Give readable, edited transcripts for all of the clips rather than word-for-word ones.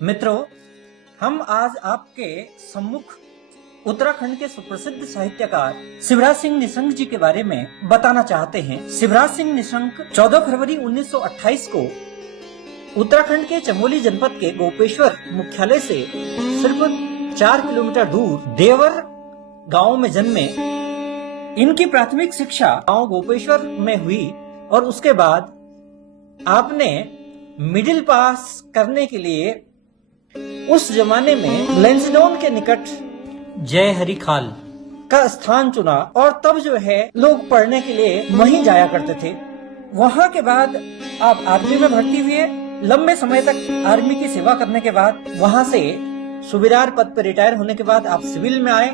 मित्रों, हम आज आपके सम्मुख उत्तराखंड के सुप्रसिद्ध साहित्यकार शिवराज सिंह निशंक जी के बारे में बताना चाहते हैं। शिवराज सिंह निशंक 14 फरवरी 1928 को उत्तराखंड के चमोली जनपद के गोपेश्वर मुख्यालय से सिर्फ 4 किलोमीटर दूर देवर गांव में जन्मे। इनकी प्राथमिक शिक्षा गांव गोपेश्वर में हुई और उसके बाद आपने मिडिल पास करने के लिए उस जमाने में लैंसडाउन के निकट जय हरि खाल का स्थान चुना और तब जो है लोग पढ़ने के लिए वहीं जाया करते थे। वहां के बाद आप आर्मी में भर्ती हुए। लंबे समय तक आर्मी की सेवा करने के बाद वहां से सूबेदार पद पर रिटायर होने के बाद आप सिविल में आए।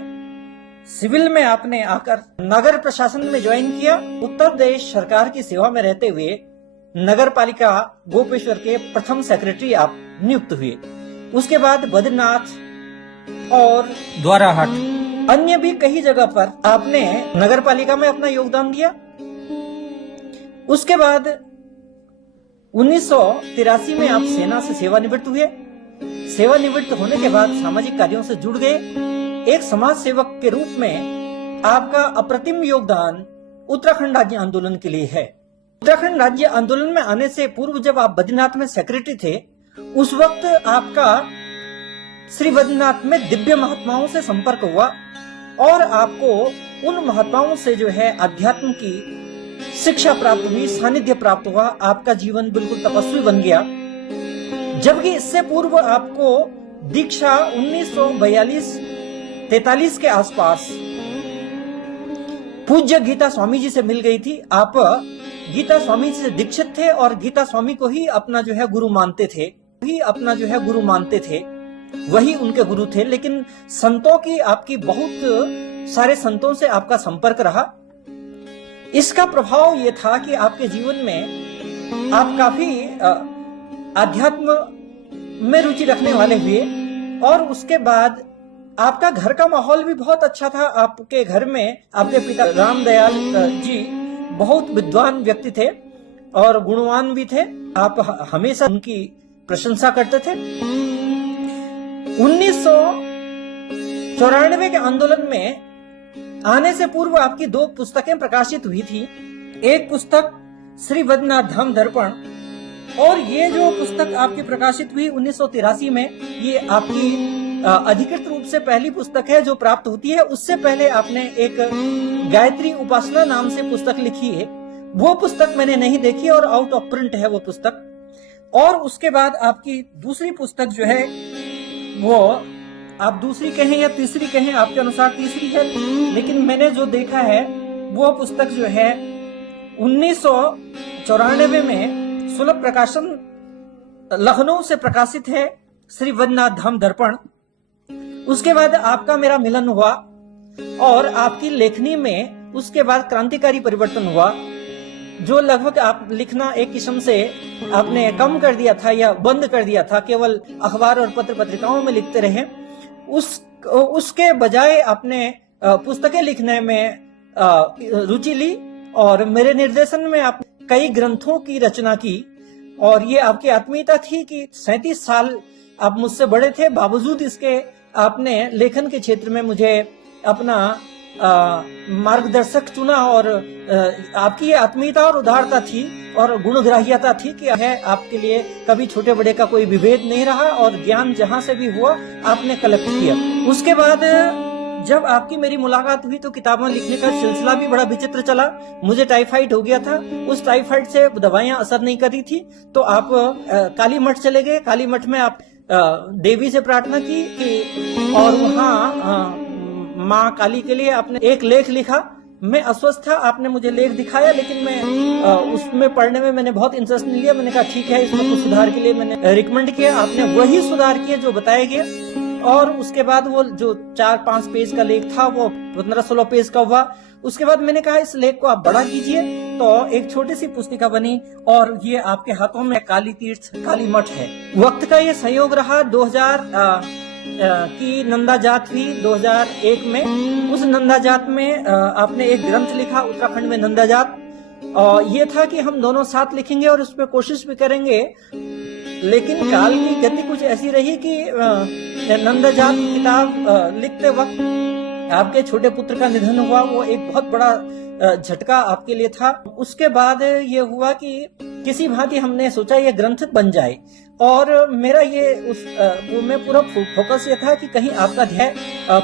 सिविल में आपने आकर नगर प्रशासन में ज्वाइन किया। उत्तर प्रदेश सरकार की सेवा में रहते हुए नगर पालिका गोपेश्वर के प्रथम सेक्रेटरी आप नियुक्त हुए। उसके बाद बद्रीनाथ और द्वाराहाट अन्य भी कई जगह पर आपने नगर पालिका में अपना योगदान दिया। उसके बाद 1983 में आप सेना से सेवानिवृत्त हुए। सेवानिवृत्त होने के बाद सामाजिक कार्यों से जुड़ गए। एक समाज सेवक के रूप में आपका अप्रतिम योगदान उत्तराखंड राज्य आंदोलन के लिए है। उत्तराखंड राज्य आंदोलन में आने से पूर्व जब आप बद्रीनाथ में सेक्रेटरी थे, उस वक्त आपका श्री बद्रीनाथ में दिव्य महात्माओं से संपर्क हुआ और आपको उन महात्माओं से जो है अध्यात्म की शिक्षा प्राप्त हुई, सानिध्य प्राप्त हुआ। आपका जीवन बिल्कुल तपस्वी बन गया। जबकि इससे पूर्व आपको दीक्षा 1942-43 के आसपास पूज्य गीता स्वामी जी से मिल गई थी। आप गीता स्वामी जी से दीक्षित थे और गीता स्वामी को ही अपना जो है गुरु मानते थे, वही उनके गुरु थे। लेकिन संतों की आपकी बहुत सारे संतों से आपका संपर्क रहा। इसका प्रभाव ये था कि आपके जीवन में आप काफी आध्यात्म में रुचि रखने वाले हुए और उसके बाद आपका घर का माहौल भी बहुत अच्छा था। आपके घर में आपके पिता रामदयाल जी बहुत विद्वान व्यक्ति थे और गुणवान भी थे। आप हमेशा उनकी प्रशंसा करते थे। 1994 के आंदोलन में आने से पूर्व आपकी 2 पुस्तकें प्रकाशित हुई थी। एक पुस्तक श्री बद्रीनाथ धाम दर्पण और ये जो पुस्तक आपकी प्रकाशित हुई 1983 में, ये आपकी अधिकृत रूप से पहली पुस्तक है जो प्राप्त होती है। उससे पहले आपने एक गायत्री उपासना नाम से पुस्तक लिखी है। वो पुस्तक मैंने नहीं देखी और आउट ऑफ प्रिंट है वो पुस्तक। और उसके बाद आपकी दूसरी पुस्तक जो है वो आप दूसरी कहें या तीसरी कहें, आपके अनुसार तीसरी है, लेकिन मैंने जो देखा है वो पुस्तक जो है 1994 में सुलभ प्रकाशन लखनऊ से प्रकाशित है, श्री बद्रीनाथ धाम दर्पण। उसके बाद आपका मेरा मिलन हुआ और आपकी लेखनी में उसके बाद क्रांतिकारी परिवर्तन हुआ। जो लगभग आप लिखना एक किस्म से आपने कम कर दिया था या बंद कर दिया था, केवल अखबार और पत्र पत्रिकाओं में लिखते रहे। उसके बजाय आपने पुस्तकें लिखने में रुचि ली और मेरे निर्देशन में आप कई ग्रंथों की रचना की। और ये आपकी आत्मीयता थी कि 37 साल आप मुझसे बड़े थे, बावजूद इसके आपने लेखन के क्षेत्र में मुझे अपना मार्गदर्शक चुना। और आपकी ये आत्मीयता और उदारता थी और गुणग्राह्यता थी कि है आपके लिए कभी छोटे बड़े का कोई विभेद नहीं रहा और ज्ञान जहां से भी हुआ आपने कलेक्ट किया। उसके बाद जब आपकी मेरी मुलाकात हुई तो किताबें लिखने का सिलसिला भी बड़ा विचित्र चला। मुझे टाइफाइड हो गया था। उस टाइफाइड से दवाइयां असर नहीं कर रही थी तो आप काली मठ चले गए। काली मठ में आप देवी से प्रार्थना की और वहाँ माँ काली के लिए आपने एक लेख लिखा। मैं अस्वस्थ था, आपने मुझे लेख दिखाया, लेकिन मैं उसमें पढ़ने में मैंने बहुत इंटरेस्ट नहीं लिया। मैंने कहा ठीक है, इसमें कुछ सुधार के लिए मैंने रिकमेंड किया। आपने वही सुधार किए जो बताए गए और उसके बाद वो जो 4-5 पेज का लेख था वो 15-16 पेज का हुआ। उसके बाद मैंने कहा इस लेख को आप बड़ा कीजिए, तो एक छोटी सी पुस्तिका बनी और ये आपके हाथों में काली तीर्थ काली मठ है। वक्त का ये संयोग रहा। 2000 की नंदा जात हुई 2001 में। उस नंदा जात में आपने एक ग्रंथ लिखा, उत्तराखंड में नंदा जात। ये था कि हम दोनों साथ लिखेंगे और उस पर कोशिश भी करेंगे लेकिन काल की गति कुछ ऐसी रही कि नंदजात किताब लिखते वक्त आपके छोटे पुत्र का निधन हुआ। वो एक बहुत बड़ा झटका आपके लिए था। उसके बाद ये हुआ कि किसी भांति हमने सोचा ये ग्रंथ बन जाए, और मेरा ये वो में पूरा फोकस ये था कि कहीं आपका ध्यान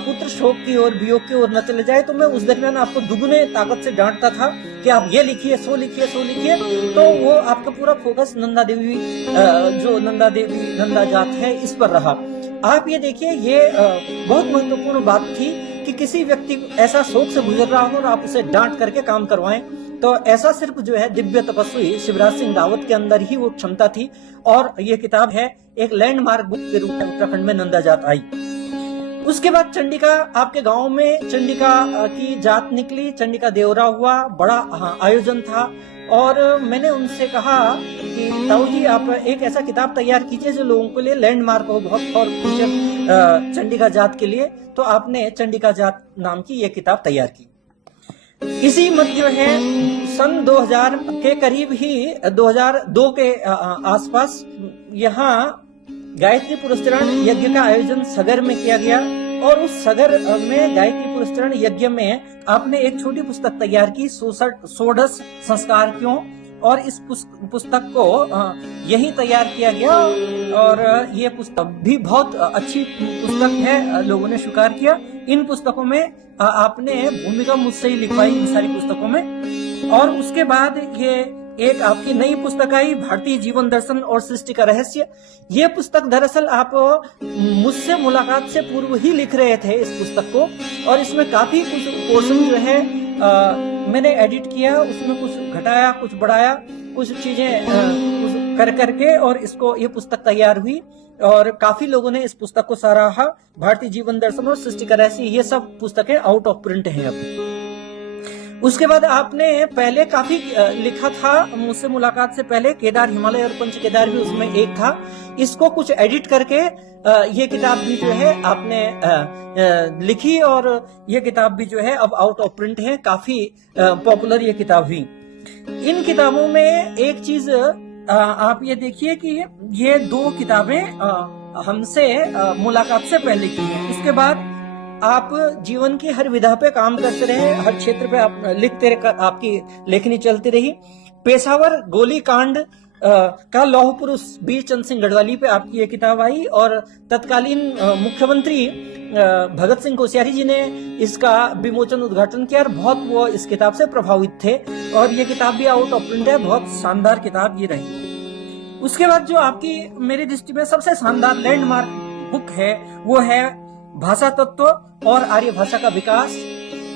पुत्र शोक की ओर, वियोग की ओर न चले जाए। तो मैं उस दरमियान आपको दुगुने ताकत से डांटता था कि आप ये लिखिए, सो लिखिए, सो लिखिए। तो वो आपका पूरा फोकस नंदा देवी नंदा जात है इस पर रहा। आप ये देखिए, ये बहुत महत्वपूर्ण बात थी कि किसी व्यक्ति ऐसा शोक से गुजर रहा हो और आप उसे डांट करके काम करवाएं। तो ऐसा सिर्फ जो है दिव्य तपस्वी शिवराज सिंह रावत के अंदर ही वो क्षमता थी। और ये किताब है एक लैंडमार्क बुक के रूप में उत्तराखंड में नंदा जात आई। उसके बाद चंडिका, आपके गांव में चंडिका की जात निकली, चंडिका देवरा हुआ, बड़ा आयोजन था। और मैंने उनसे कहा कि ताऊ जी आप एक ऐसा किताब तैयार कीजिए जो लोगों के लिए लैंडमार्क हो बहुत और फ्यूचर चंडिका जात के लिए। तो आपने चंडिका जात नाम की ये किताब तैयार की। इसी मध्य है सन 2000 के करीब ही 2002 के आसपास यहाँ गायत्री पुरस्चरण यज्ञ का आयोजन सगर में किया गया। और उस सगर में गायत्री पुरस्चरण यज्ञ में आपने एक छोटी पुस्तक तैयार की, 16 संस्कार क्यों। और इस पुस्तक को यही तैयार किया गया, और ये पुस्तक भी बहुत अच्छी पुस्तक है, लोगों ने स्वीकार किया। इन पुस्तकों में आपने भूमिका मुझसे ही लिखवाई, इन सारी पुस्तकों में। और उसके बाद ये एक आपकी नई पुस्तक आई, भारतीय जीवन दर्शन और सृष्टि का रहस्य। ये पुस्तक दरअसल आप मुझसे मुलाकात से पूर्व ही लिख रहे थे इस पुस्तक को, और इसमें काफी कुछ पोर्शन जो है मैंने एडिट किया, उसमें कुछ घटाया, कुछ बढ़ाया, कुछ चीजें कर करके, और इसको ये पुस्तक तैयार हुई। और काफी लोगों ने इस पुस्तक को सराहा। भारतीय जीवन दर्शन और सृष्टि का रहस्य, ये सब पुस्तकें आउट ऑफ प्रिंट हैं अब। उसके बाद आपने पहले काफी लिखा था मुझसे मुलाकात से पहले, केदार हिमालय और पंच केदार भी उसमें एक था। इसको कुछ एडिट करके ये किताब भी जो है आपने लिखी, और ये किताब भी जो है अब आउट ऑफ प्रिंट है, काफी पॉपुलर ये किताब हुई। इन किताबों में एक चीज आप ये देखिए कि ये 2 किताबें हमसे मुलाकात से पहले की है। इसके बाद आप जीवन की हर विधा पे काम करते रहे, हर क्षेत्र पे आप लिखते रहे, आपकी लेखनी चलती रही। पेशावर गोली कांड का लौह पुरुष वीर चंद सिंह गढ़वाली पे आपकी ये किताब आई, और तत्कालीन मुख्यमंत्री भगत सिंह कोश्यारी जी ने इसका विमोचन उद्घाटन किया, और बहुत वो इस किताब से प्रभावित थे। और ये किताब भी आउट ऑफ प्रिंट है, बहुत शानदार किताब ये रही। उसके बाद जो आपकी मेरी दृष्टि में सबसे शानदार लैंडमार्क बुक है वो है भाषा तत्व और आर्य भाषा का विकास।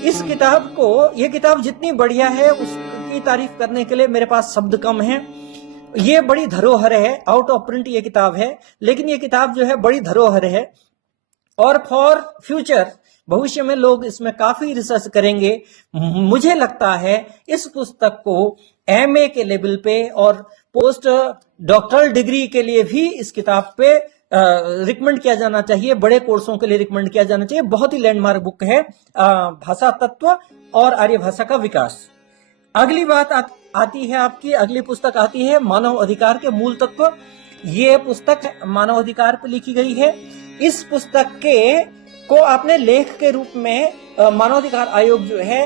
इस किताब को, ये किताब जितनी बढ़िया है उसकी तारीफ करने के लिए मेरे पास शब्द कम है। ये बड़ी धरोहर है, आउट ऑफ प्रिंट ये किताब है, लेकिन ये किताब जो है बड़ी धरोहर है। और फॉर फ्यूचर, भविष्य में लोग इसमें काफी रिसर्च करेंगे। मुझे लगता है इस पुस्तक को MA के लेवल पे और पोस्ट डॉक्टरल डिग्री के लिए भी इस किताब पे रिकमेंड किया जाना चाहिए, बड़े कोर्सों के लिए रिकमेंड किया जाना चाहिए। बहुत ही लैंडमार्क बुक है भाषा तत्व और आर्य भाषा का विकास। अगली बात आती है आपकी, अगली पुस्तक आती है मानव अधिकार के मूल तत्व। ये पुस्तक मानव अधिकार पर लिखी गई है। इस पुस्तक को आपने लेख के रूप में मानवाधिकार आयोग जो है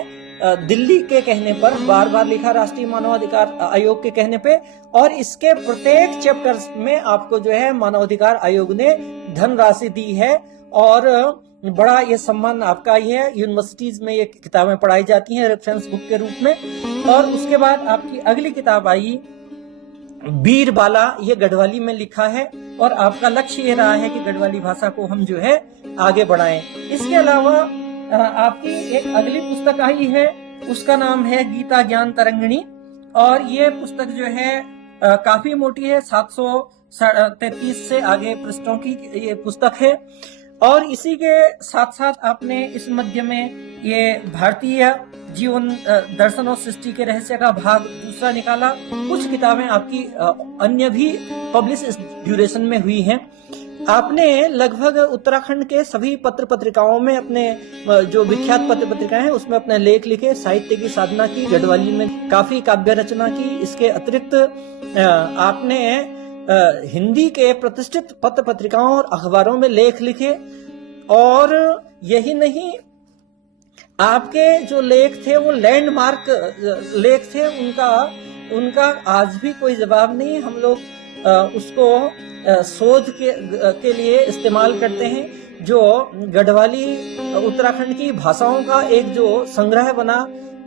दिल्ली के कहने पर बार बार लिखा, राष्ट्रीय मानवाधिकार आयोग के कहने पे। और इसके प्रत्येक चैप्टर्स में आपको जो है मानवाधिकार आयोग ने धनराशि दी है, और बड़ा ये सम्मान आपका ही है। यूनिवर्सिटीज में ये किताबें पढ़ाई जाती हैं रेफरेंस बुक के रूप में। और उसके बाद आपकी अगली किताब आई वीर बाला, ये गढ़वाली में लिखा है, और आपका लक्ष्य ये रहा है कि गढ़वाली भाषा को हम जो है आगे बढ़ाएं। इसके अलावा आपकी एक अगली पुस्तक आई है, उसका नाम है गीता ज्ञान तरंगिणी, और ये पुस्तक जो है काफी मोटी है, 733 से आगे पृष्ठों की ये पुस्तक है। और इसी के साथ साथ आपने इस मध्य में ये भारतीय जीवन दर्शन और सृष्टि के रहस्य का भाग 2 निकाला। कुछ किताबें आपकी अन्य भी पब्लिश इस ड्यूरेशन में हुई हैं। आपने लगभग उत्तराखंड के सभी पत्र पत्रिकाओं में अपने जो विख्यात पत्र पत्रिकाएं हैं उसमें अपने लेख लिखे, साहित्य की साधना की, गढ़वाली में काफी काव्य रचना की। इसके अतिरिक्त आपने हिंदी के प्रतिष्ठित पत्र पत्रिकाओं और अखबारों में लेख लिखे। और यही नहीं, आपके जो लेख थे वो लैंडमार्क लेख थे, उनका आज भी कोई जवाब नहीं। हम लोग उसको शोध के लिए इस्तेमाल करते हैं। जो गढ़वाली उत्तराखंड की भाषाओं का एक जो संग्रह बना,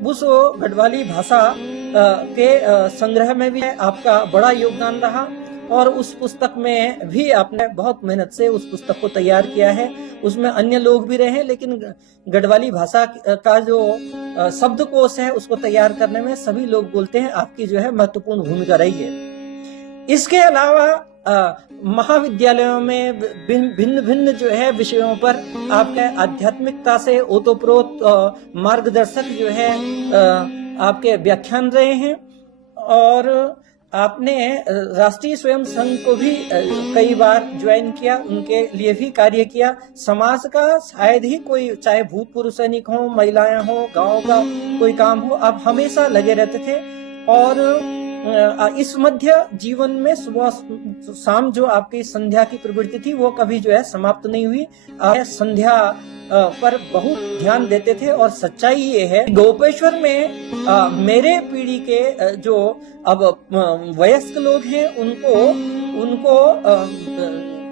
उस गढ़वाली भाषा के संग्रह में भी आपका बड़ा योगदान रहा। और उस पुस्तक में भी आपने बहुत मेहनत से उस पुस्तक को तैयार किया है। उसमें अन्य लोग भी रहे, लेकिन गढ़वाली भाषा का जो शब्दकोश है उसको तैयार करने में सभी लोग बोलते हैं आपकी जो है महत्वपूर्ण भूमिका रही है। इसके अलावा महाविद्यालयों में भिन्न भिन्न जो है विषयों पर आपके आध्यात्मिकता से ओतप्रोत मार्गदर्शक जो है आपके व्याख्यान रहे हैं। और आपने राष्ट्रीय स्वयं संघ को भी कई बार ज्वाइन किया, उनके लिए भी कार्य किया। समाज का शायद ही कोई, चाहे भूतपूर्व सैनिक हो, महिलाएं हो, गांव का कोई काम हो, आप हमेशा लगे रहते थे। और इस मध्य जीवन में सुबह शाम जो आपकी संध्या की प्रवृत्ति थी वो कभी जो है समाप्त नहीं हुई। आप संध्या पर बहुत ध्यान देते थे। और सच्चाई ये है, गोपेश्वर में मेरे पीढ़ी के जो अब वयस्क लोग हैं उनको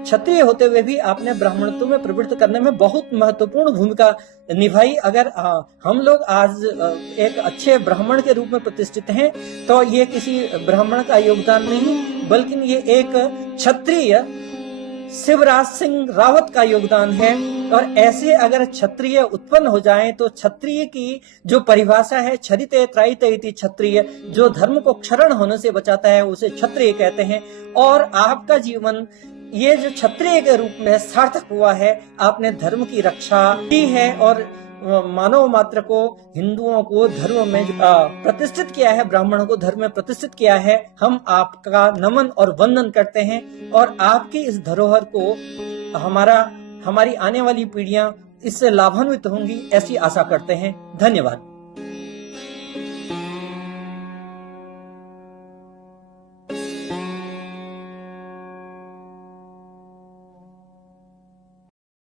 क्षत्रिय होते हुए भी आपने ब्राह्मणत्व में प्रवृत्त करने में बहुत महत्वपूर्ण भूमिका निभाई। अगर हम लोग आज एक अच्छे ब्राह्मण के रूप में प्रतिष्ठित हैं तो ये किसी ब्राह्मण का योगदान नहीं, बल्कि ये एक क्षत्रिय शिवराज सिंह रावत का योगदान है। और ऐसे अगर क्षत्रिय उत्पन्न हो जाएं तो क्षत्रिय की जो परिभाषा है, क्षरिते त्रायिते इति क्षत्रिय, जो धर्म को क्षरण होने से बचाता है उसे क्षत्रिय कहते हैं। और आपका जीवन ये जो क्षत्रिय के रूप में सार्थक हुआ है, आपने धर्म की रक्षा की है और मानव मात्र को, हिंदुओं को धर्म में प्रतिष्ठित किया है, ब्राह्मणों को धर्म में प्रतिष्ठित किया है। हम आपका नमन और वंदन करते हैं और आपकी इस धरोहर को हमारी आने वाली पीढ़ियां इससे लाभान्वित होंगी, ऐसी आशा करते हैं। धन्यवाद।